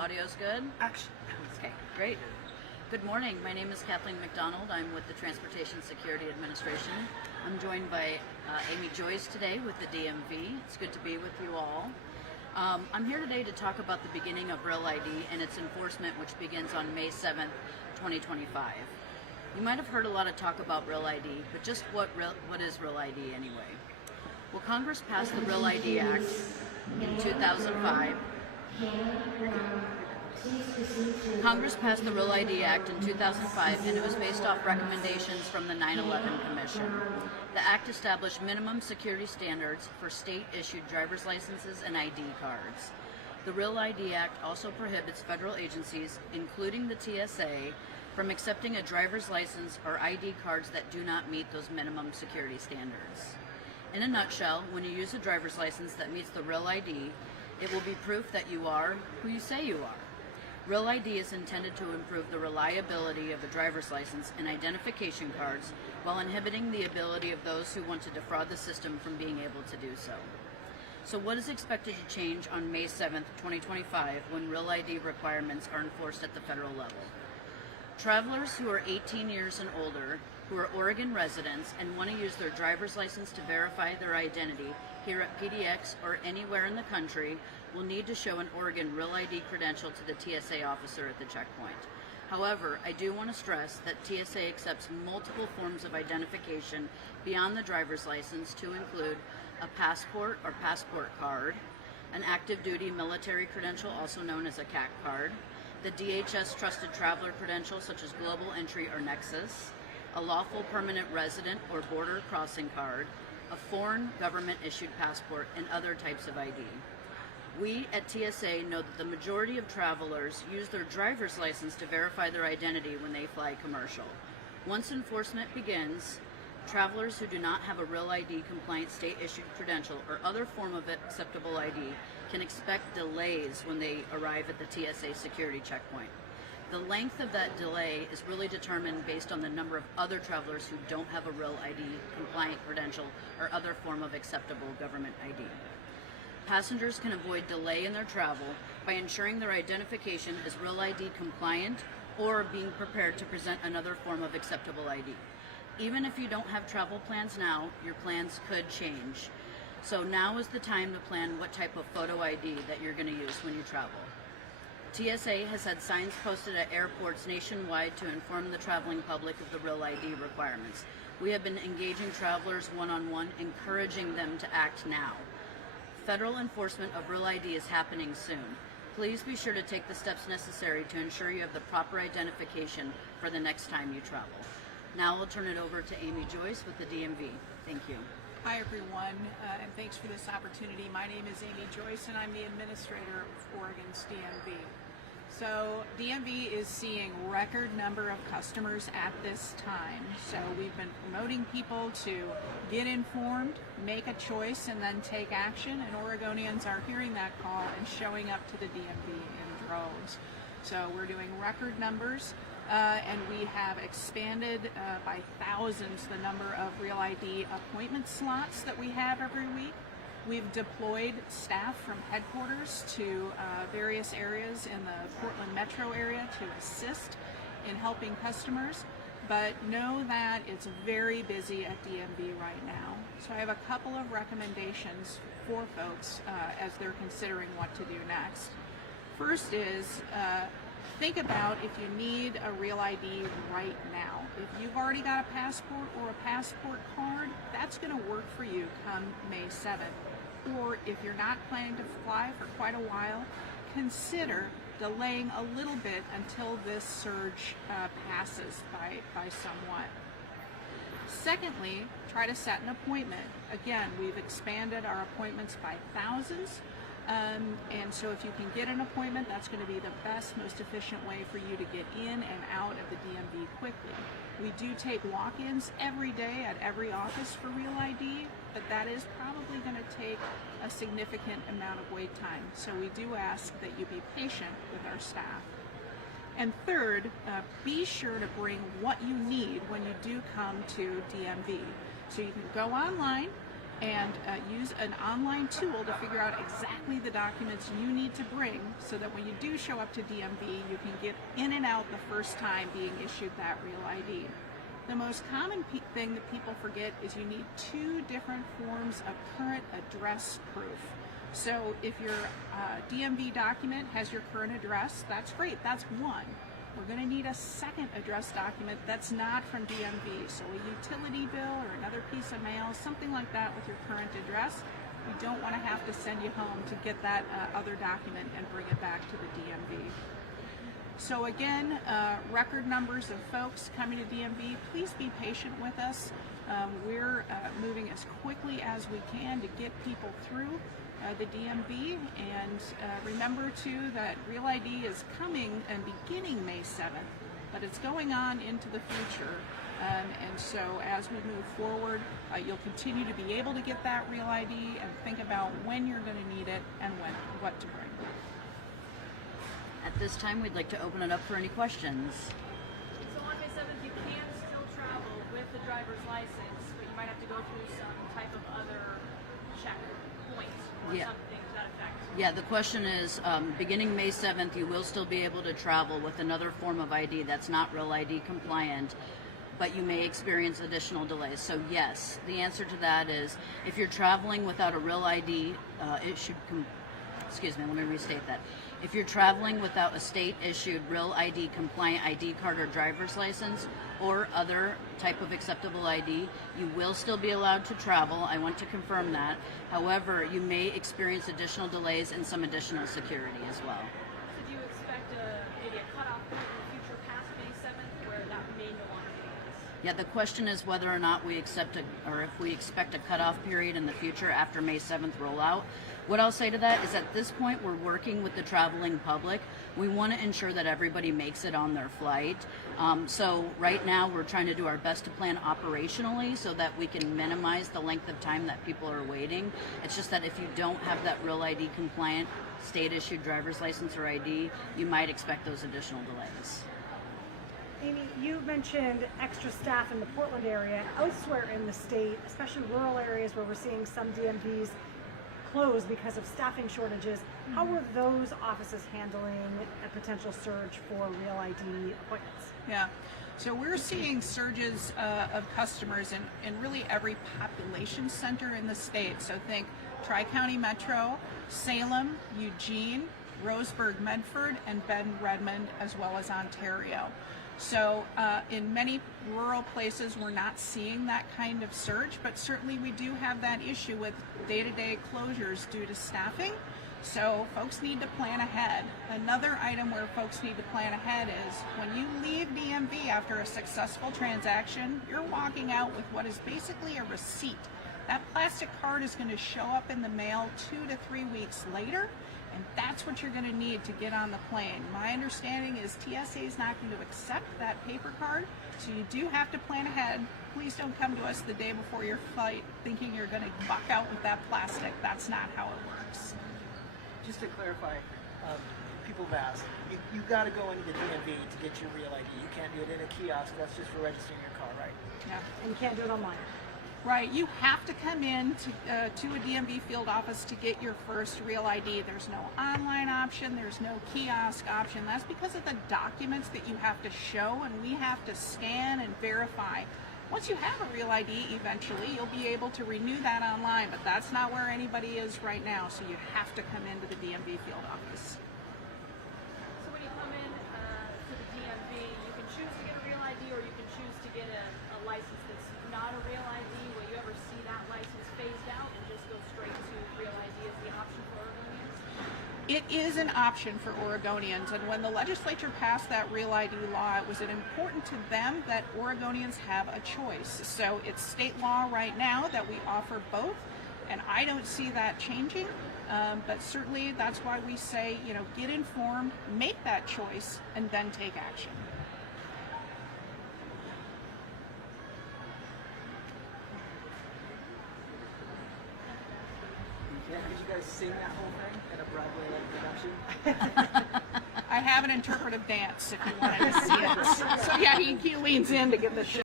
Audio's good? Action. Okay, great. Good morning. My name is Kathleen McDonald. I'm with the Transportation Security Administration. I'm joined by Amy Joyce today with the DMV. It's good to be with you all. I'm here today to talk about the beginning of Real ID and its enforcement, which begins on May 7th, 2025. You might have heard a lot of talk about Real ID, but just what is Real ID anyway? Well, Congress passed the Real ID Act in 2005. Congress passed the Real ID Act in 2005, and it was based off recommendations from the 9/11 Commission. The act established minimum security standards for state-issued driver's licenses and ID cards. The Real ID Act also prohibits federal agencies, including the TSA, from accepting a driver's license or ID cards that do not meet those minimum security standards. In a nutshell, when you use a driver's license that meets the Real ID, it will be proof that you are who you say you are. Real ID is intended to improve the reliability of a driver's license and identification cards while inhibiting the ability of those who want to defraud the system from being able to do so. So what is expected to change on May 7th, 2025 when Real ID requirements are enforced at the federal level? Travelers who are 18 years and older, who are Oregon residents and want to use their driver's license to verify their identity here at PDX or anywhere in the country will need to show an Oregon Real ID credential to the TSA officer at the checkpoint. However, I do want to stress that TSA accepts multiple forms of identification beyond the driver's license to include a passport or passport card, an active duty military credential also known as a CAC card, the DHS Trusted Traveler credential such as Global Entry or Nexus, a lawful permanent resident or border crossing card, a foreign government-issued passport, and other types of ID. We at TSA know that the majority of travelers use their driver's license to verify their identity when they fly commercial. Once enforcement begins, travelers who do not have a Real ID compliant state-issued credential or other form of acceptable ID can expect delays when they arrive at the TSA security checkpoint. The length of that delay is really determined based on the number of other travelers who don't have a Real ID compliant credential or other form of acceptable government ID. Passengers can avoid delay in their travel by ensuring their identification is Real ID compliant or being prepared to present another form of acceptable ID. Even if you don't have travel plans now, your plans could change. So now is the time to plan what type of photo ID that you're going to use when you travel. TSA has had signs posted at airports nationwide to inform the traveling public of the Real ID requirements. We have been engaging travelers one-on-one, encouraging them to act now. Federal enforcement of Real ID is happening soon. Please be sure to take the steps necessary to ensure you have the proper identification for the next time you travel. Now I'll turn it over to Amy Joyce with the DMV. Thank you. Hi everyone, and thanks for this opportunity. My name is Amy Joyce and I'm the administrator of Oregon's DMV. So DMV is seeing record number of customers at this time. So we've been promoting people to get informed, make a choice, and then take action. And Oregonians are hearing that call and showing up to the DMV in droves. So we're doing record numbers. And we have expanded by thousands the number of Real ID appointment slots that we have every week. We've deployed staff from headquarters to various areas in the Portland metro area to assist in helping customers, but know that it's very busy at DMV right now. So I have a couple of recommendations for folks as they're considering what to do next. First is think about if you need a Real ID right now. If you've already got a passport or a passport card, that's going to work for you come May 7th. Or if you're not planning to fly for quite a while, consider delaying a little bit until this surge passes by somewhat. Secondly, try to set an appointment. Again, we've expanded our appointments by thousands. And so if you can get an appointment, that's going to be the best, most efficient way for you to get in and out of the DMV quickly. We do take walk-ins every day at every office for Real ID, but that is probably going to take a significant amount of wait time. So we do ask that you be patient with our staff. And third, be sure to bring what you need when you do come to DMV. So you can go online, and use an online tool to figure out exactly the documents you need to bring so that when you do show up to DMV, you can get in and out the first time being issued that real ID. The most common thing that people forget is you need 2 different forms of current address proof. So if your DMV document has your current address, that's great, that's one. We're going to need a second address document that's not from DMV, so a utility bill or another piece of mail, something like that with your current address. We don't want to have to send you home to get that other document and bring it back to the DMV. So again, record numbers of folks coming to DMV. Please be patient with us. We're moving as quickly as we can to get people through the DMV, and remember too that Real ID is coming and beginning May 7th, but it's going on into the future. And so as we move forward, you'll continue to be able to get that Real ID and think about when you're going to need it and what to bring. At this time, we'd like to open it up for any questions. So on May 7th, you can still travel with the driver's license, but you might have to go through some type of other checkpoint or something to that effect. Yeah, the question is, beginning May 7th, you will still be able to travel with another form of ID that's not Real ID compliant, but you may experience additional delays. So yes, the answer to that is, if you're traveling without a Real ID excuse me, let me restate that. If you're traveling without a state-issued Real ID compliant ID card or driver's license or other type of acceptable ID, you will still be allowed to travel. I want to confirm that. However, you may experience additional delays and some additional security as well. So do you expect maybe a cutoff point in the future past May 7th where that may no longer be the case? Yeah, the question is whether or not we accept or if we expect a cutoff period in the future after May 7th rollout. What I'll say to that is at this point, we're working with the traveling public. We want to ensure that everybody makes it on their flight. So right now, we're trying to do our best to plan operationally so that we can minimize the length of time that people are waiting. It's just that if you don't have that Real ID compliant state-issued driver's license or ID, you might expect those additional delays. Amy, you mentioned extra staff in the Portland area. Elsewhere in the state, especially rural areas where we're seeing some DMVs closed because of staffing shortages, how are those offices handling a potential surge for Real ID appointments? Yeah, so we're seeing surges of customers in really every population center in the state. So think Tri-County Metro, Salem, Eugene, Roseburg, Medford, and Bend, Redmond, as well as Ontario. So in many rural places, we're not seeing that kind of surge, but certainly we do have that issue with day-to-day closures due to staffing. So folks need to plan ahead. Another item where folks need to plan ahead is when you leave DMV after a successful transaction, you're walking out with what is basically a receipt. That plastic card is going to show up in the mail 2 to 3 weeks later, and that's what you're going to need to get on the plane. My understanding is TSA is not going to accept that paper card, so you do have to plan ahead. Please don't come to us the day before your flight thinking you're going to buck out with that plastic. That's not how it works. Just to clarify, people have asked, you got to go into the DMV to get your Real ID. You can't do it in a kiosk. That's just for registering your car, right? Yeah. And you can't do it online. Right, you have to come in to a DMV field office to get your first Real ID. There's no online option, there's no kiosk option. That's because of the documents that you have to show, and we have to scan and verify. Once you have a Real ID, eventually you'll be able to renew that online, but that's not where anybody is right now, so you have to come into the DMV field office. So when you come in to the DMV, you can choose to get a Real ID or you can choose to get a license that's not a Real ID. Will you ever see that license phased out and just go straight to Real ID as the option for Oregonians? It is an option for Oregonians, and when the legislature passed that Real ID law, it was important to them that Oregonians have a choice. So it's state law right now that we offer both, and I don't see that changing, but certainly that's why we say, get informed, make that choice, and then take action. Could you guys sing that whole thing at a Broadway production? I have an interpretive dance if you wanted to see it. So yeah, he leans in to get the show.